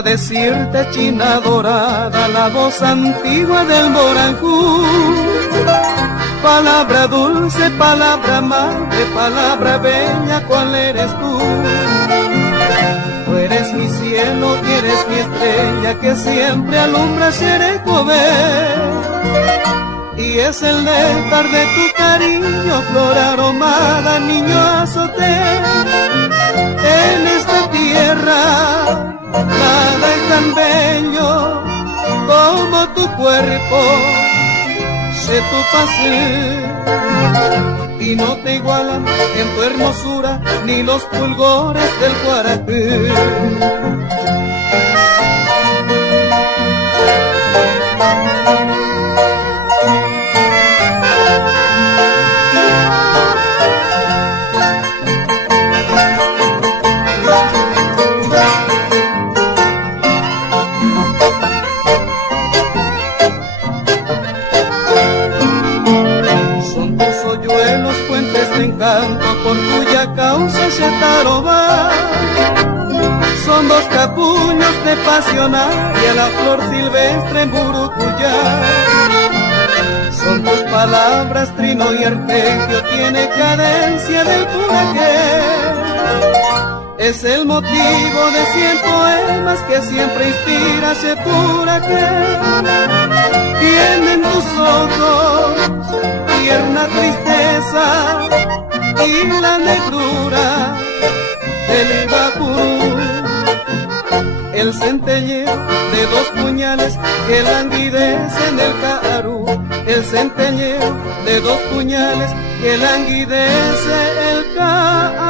a decirte, china dorada, la voz antigua del Moranjú. Palabra dulce, palabra amable, palabra bella, ¿cuál eres tú? Tú eres mi cielo y eres mi estrella que siempre alumbra Xerecové. Y es el néctar de tu cariño, flor aromada, niño azote. En esta tierra nada es tan bello como tu cuerpo, sé tu pasión. Y no te igualan en tu hermosura ni los fulgores del Guarapí. Encanto por cuya causa se ataroba. Son dos capuños de pasionaria, la flor silvestre en Burucuyá. Son tus palabras, trino y arpegio, tiene cadencia del puraqué. Es el motivo de 100 poemas que siempre inspira Chepuraqué. Tienen tus ojos tierna tristeza y la negrura del Ibapurú, el centelleo de dos puñales que languidecen el Caarú, el centelleo de dos puñales que languidece el Caarú.